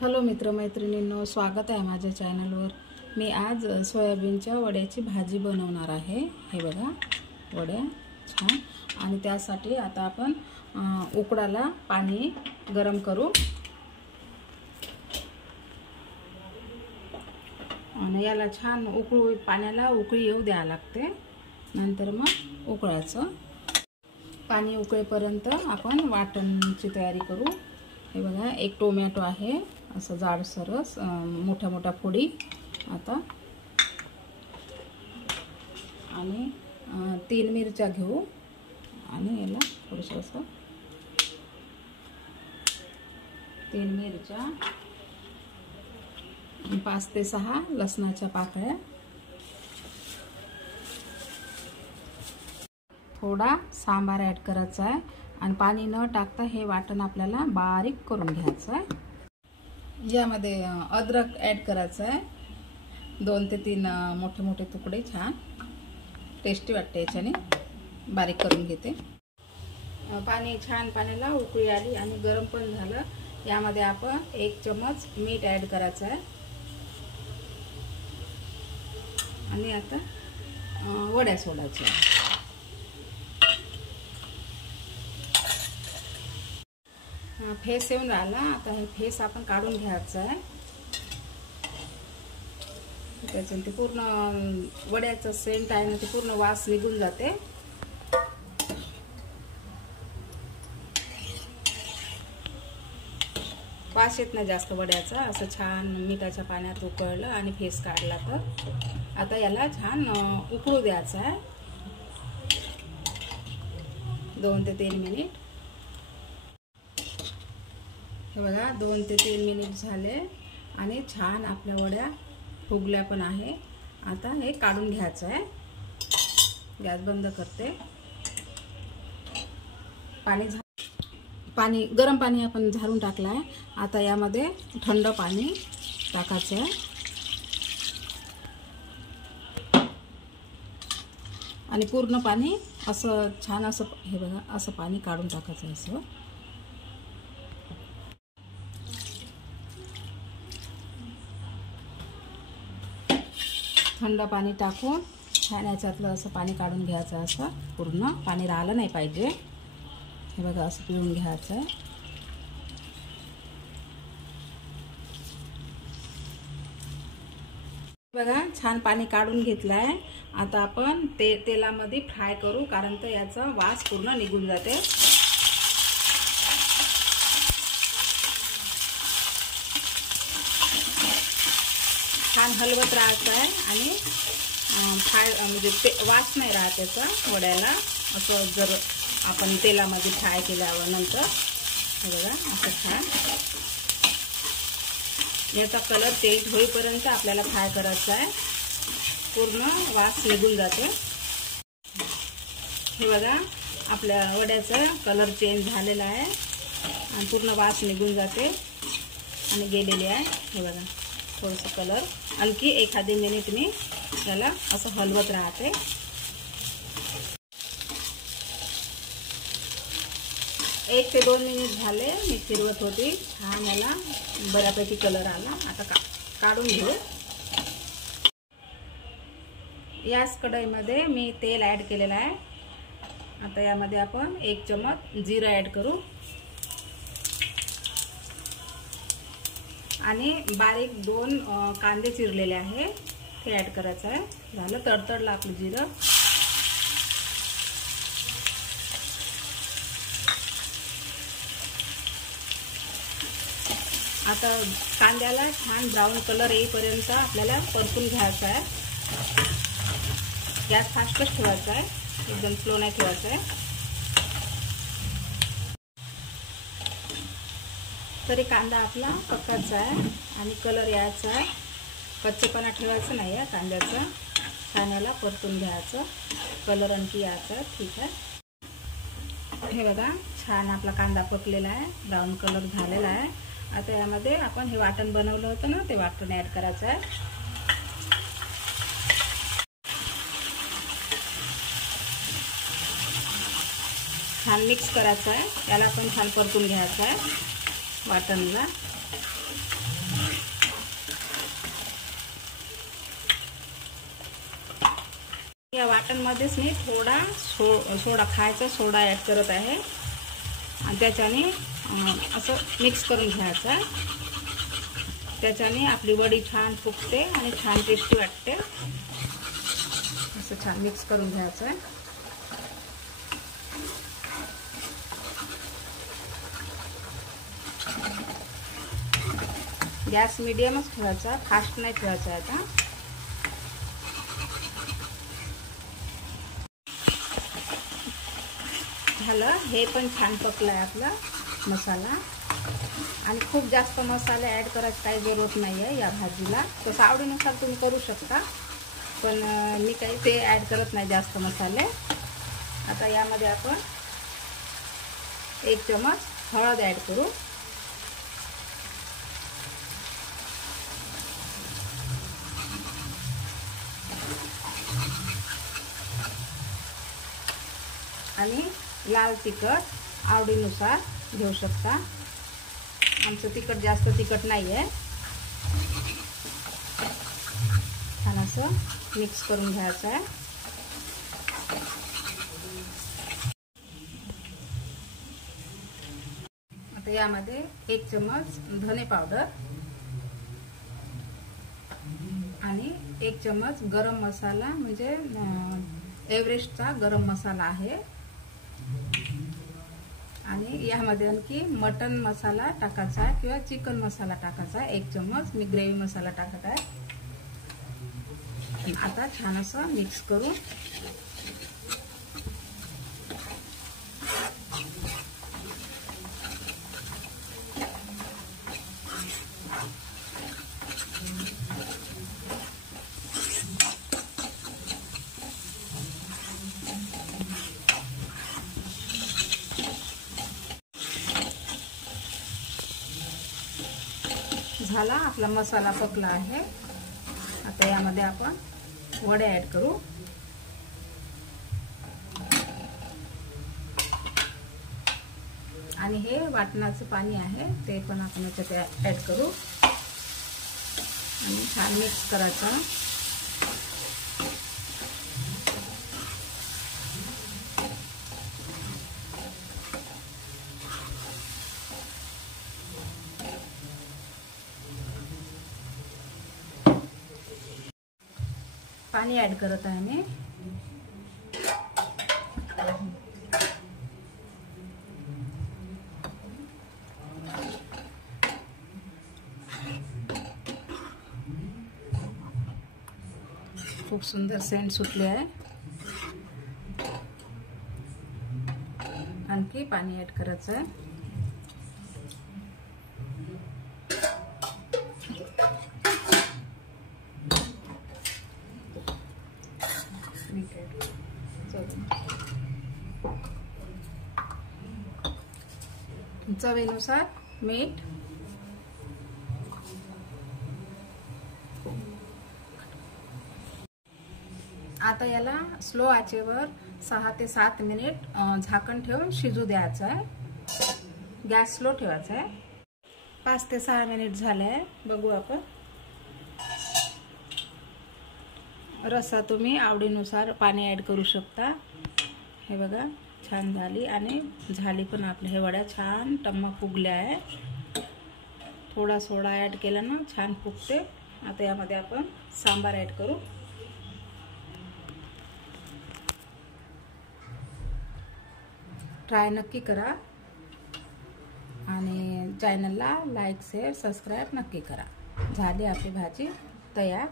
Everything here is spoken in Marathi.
हॅलो मित्रमैत्रिणींनो, स्वागत आहे माझ्या चॅनलवर। मी आज सोयाबीनच्या वड्याची भाजी बनवणार आहे। हे बघा, वड्या छान। आणि त्यासाठी आता आपण उकडाला पाणी गरम करू आणि याला छान पाण्याला उकळी येऊ द्यावी लागते। नंतर मग उकळायचं। पाणी उकळेपर्यंत आपण वाटणची तयारी करू। हे बघा, एक टोमॅटो आहे असं जाडसरस, मोठ्या मोठ्या फोडी आता, आणि 3 मिरच्या घेऊ आणि याला थोडंसं असं 3 मिरच्या, 5 ते 6 लसणाच्या पाकळ्या, थोडा सांबार ॲड करायचा आहे आणि पाणी न टाकता हे वाटण आपल्याला बारीक करून घ्यायचं आहे। यामध्ये अद्रक ॲड करायचं आहे, 2 ते 3 मोठे मोठे तुकडे, छान टेस्टी वाटते याच्याने। बारीक करून घेते। पाणी छान, पाण्याला उकळी आली आणि गरम पण झालं। यामध्ये आपण 1 चमच मीठ ॲड करायचं आहे आणि आता वड्या सोडायच्या। फेस येऊन राहिला, आता हे फेस आपण काढून घ्यायचं आहे। त्याच्याने ते पूर्ण वड्याचं सेंट आहे ना, ते पूर्ण वास निघून जाते। वास येत नाही जास्त वड्याचा। असं छान मिठाच्या पाण्यात उकळलं आणि फेस काढला तर आता याला छान उकळू द्यायचं आहे 2 ते 3 मिनिट। हे बघा, 2 ते 3 मिनिट झाले आणि छान आपल्या वड्या फुगल्या पण आहे। आता हे काढून घ्यायचं आहे। गॅस बंद करते। गरम पाणी आपण झारून टाकलं आहे। आता यामध्ये थंड पाणी टाकायचं आहे आणि पूर्ण पाणी असं छान असं, हे बघा, असं पाणी काढून टाकायचं असं। थंड पाणी टाकून छान याच्यातलं असं पाणी काढून घ्यायचं। असं पूर्ण पाणी राहिलं नाही पाहिजे। हे बघा, असं पिळून घ्यायचं आहे। बघा, छान पाणी काढून घेतलं आहे। आता आपण तेलामध्ये फ्राय करू, कारण तर याचा वास पूर्ण निघून जाते। छान हलवत राहायचं आहे आणि फ्राय म्हणजे वास नाही राहत त्याचा वड्याला। असं जर आपण तेलामध्ये फ्राय केल्यावर नंतर, हे बघा, असं छान याचा कलर चेंज होईपर्यंत आपल्याला फ्राय करायचा आहे। पूर्ण वास निघून जाते। हे बघा, आपल्या वड्याचा कलर चेंज झालेला आहे आणि पूर्ण वास निघून जाते आणि गेलेली आहे। हे बघा, थोडंसं कलर आणखी एखादी मिनिट मी याला असं हलवत राहते। 1 ते 2 मिनिट झाले, मी फिरवत होती। छान याला बऱ्यापैकी कलर आला। आता काढून घेऊ। याच कढईमध्ये मी तेल ॲड केलेलं आहे। आता यामध्ये आपण 1 चमच जिरं ॲड करू आणि बारीक 2 कांदे चिरलेले आहे ते ॲड करायचं आहे। झालं, तडतडलं आपलं जिरं। आता कांद्याला छान ब्राऊन कलर येईपर्यंत आपल्याला परतून घ्यायचं आहे। गॅस फास्टच ठेवायचा आहे, एकदम स्लो नाही ठेवायचा आहे। तरी कांदा आपला पकायचा आहे आणि कलर यायचा आहे। कच्चेपणा ठेवायचं नाही आहे कांद्याचा। छान याला परतून घ्यायचं, कलर आणखी यायचा। ठीक आहे, हे बघा, छान आपला कांदा पकलेला आहे, ब्राऊन कलर झालेला आहे। आता यामध्ये आपण हे वाटण बनवलं होतं ना, ते वाटण ॲड करायचं आहे। छान मिक्स करायचं आहे, याला पण छान परतून घ्यायचं आहे वाटणला। या वाटणमध्येच मी थोडा सोडा, खायचा सोडा ॲड करत आहे आणि त्याच्याने असं मिक्स करून घ्यायचं आहे. त्याच्याने आपली वडी छान फुगते आणि छान टेस्टी वाटते. असं छान मिक्स करून घ्यायचं आहे. गॅस मीडियमच ठेवायचा, फास्ट नाही ठेवायचा. आता झालं, हे पण छान पकलं आहे आपला मसाला. आणि खूप जास्त मसाले ॲड करायची काही जरूरत नाही आहे या भाजीला. तसं आवडीनुसार तुम्ही करू शकता, पण मी काही ते ॲड करत नाही जास्त मसाले. आता यामध्ये आपण 1 चमच हळद ॲड करू. आणि लाल तिखट आवडीनुसार घेऊ शकता. आमचं तिखट जास्त तिखट नाही आहे. छान असं मिक्स करून घ्यायचं आहे. आता यामध्ये 1 चमच धने पावडर आणि 1 चमच गरम मसाला, म्हणजे एव्हरेस्टचा गरम मसाला आहे. आणि यामध्ये आणखी मटन मसाला टाकायचा आहे किंवा चिकन मसाला टाकायचा आहे. 1 चमच मी ग्रेव्ही मसाला टाकत आहे. आता छान असं मिक्स करून झाला. आपला मसाला पकला आहे. आता यामध्ये आपण वडे ॲड करू. आणि हे वाटणाचं पाणी आहे ते पण आपण याच्यात ॲड करू आणि छान मिक्स करायचं. पाणी ॲड करत आहे मी. खूप सुंदर सेंट सुटले आहे. आणखी पाणी ॲड करायचं आहे. चवीनुसार मीठ. आता याला स्लो आचेवर 6 ते 7 मिनिट झाकण ठेवून शिजू द्यायचं आहे. गॅस स्लो ठेवायचा आहे. 5 ते 6 मिनिट झाले आहे. बघू आपण. रस्सा तुम्ही आवडीनुसार पाणी ॲड करू शकता. हे बघा छान झाली आणि झाली पण आपल्या हे वड्या छान टम्मा फुगल्या आहे. थोडा सोडा ॲड केला ना छान फुगते. आता यामध्ये आपण सांबार ॲड करू. ट्राय नक्की करा आणि चॅनलला लाईक शेअर सबस्क्राईब नक्की करा. झाली आपली भाजी तयार.